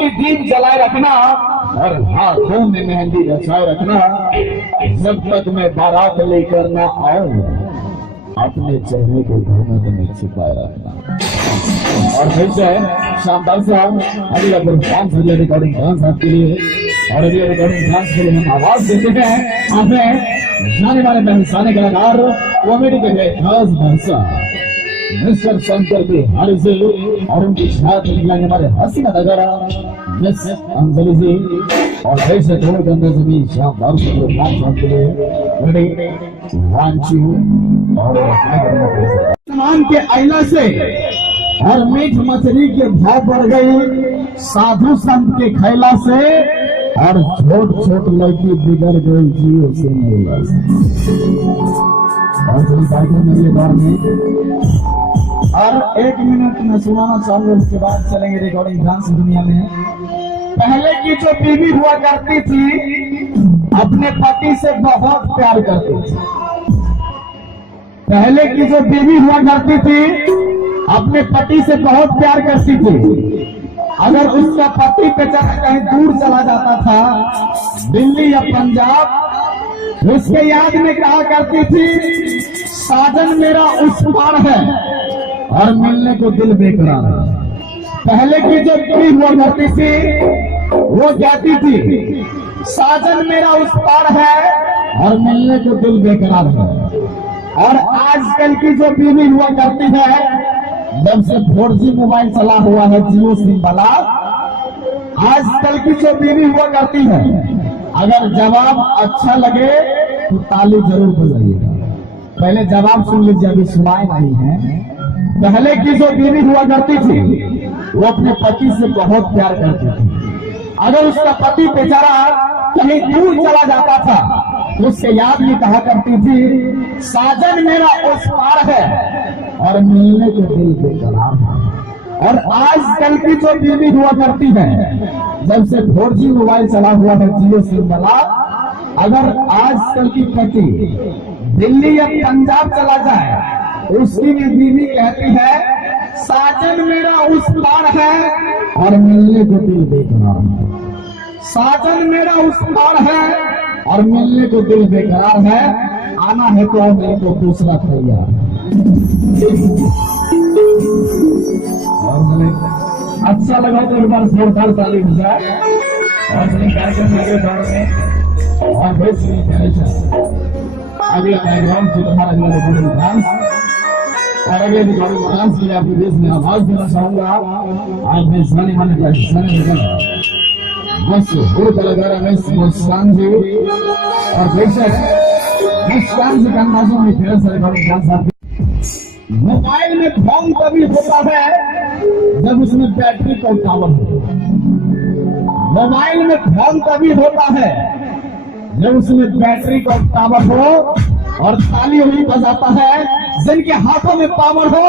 की दीप जलाए रखना और हाथों में मेहंदी रचाए रखना। जब तक मैं बारात लेकर ना आऊं, अपने चेहरे को घूमत में छिपाए रखना। और फिर से शानदार साहब अगला डांस रिकॉर्डिंग डांस आपके लिए, और अगले रिकॉर्डिंग डांस के लिए हम आवाज देते हैं हमें जाने वाले पहचाने कलाकार कॉमेडी के खास भाषा मिस्टर शंकर बिहारी जी और उनकी साथ निकलेंगे हमारे हसीना नगरा मिस अंजलि जी। और फिर से थोड़े गंदे से भी शानदार के लिए रेडी 1 2 और सामान के आईना से और मीठ मछली के भाव बढ़ गई, साधु संत के खैला से और छोट छोट लड़की बिगड़ गई जियो से महिला और 1 मिनट में सुनाना चाहूंगा, उसके बाद चलेंगे रिकॉर्डिंग डांस दुनिया में। पहले की जो बीवी हुआ करती थी अपने पति से बहुत प्यार करती थी। पहले की जो बीवी हुआ करती थी अपने पति से बहुत प्यार करती थी। अगर उसका पति बेचारा कहीं दूर चला जाता था, दिल्ली या पंजाब, उसके याद में कहा करती थी साजन मेरा उस पार है और मिलने को दिल बेकरार है। पहले की जो बीवी हुआ करती थी वो कहती थी साजन मेरा उस पार है और मिलने को दिल बेकरार है। और आजकल की जो बीवी हुआ करती है, जब से 4G मोबाइल चला हुआ है जियो सिम वाला, आजकल की जो बीवी हुआ करती है, अगर जवाब अच्छा लगे तो ताली जरूर बजाइएगा। पहले जवाब सुन लीजिए, अभी सुनाए नहीं है। पहले की जो बीवी हुआ करती थी वो अपने पति से बहुत प्यार करती थी। अगर उसका पति बेचारा कहीं दूर चला जाता था तो उससे याद में कहा करती थी साजन मेरा उस पार है और मिलने को दिल बेकरार है। और आजकल की जो बीवी हुआ करती है, जब से 4G मोबाइल चला हुआ है जियो सिम वाला, अगर आजकल की पति दिल्ली या पंजाब चला जाए उसकी भी बीवी कहती है साजन मेरा उस पार है और मिलने को दिल बेकरार है। साजन मेरा उस पार है और मिलने को दिल बेकरार है। आना है तो मेरे को दूसरा तैयार। अच्छा लगा तो एक बार जोरदार ताली बजाए और कार्यक्रम आगे दौड़ में और अगला बैकग्राउंड से तुम्हारा अगला रिकॉर्डिंग डांस और अगले रिकॉर्डिंग डांस के लिए आपके देश में आवाज देना चाहूंगा। आज मैं सुनाने वाले बस गुरु कलाकार रमेश मुस्कान जी और बेशक मुस्कान जी का अंदाजों में ढेर सारे डांस। मोबाइल में फोन तभी होता है जब उसमें बैटरी का पावर हो। मोबाइल में फोन तभी होता है जब उसमें बैटरी का पावर हो और ताली वही बजाता है जिनके हाथों में पावर हो।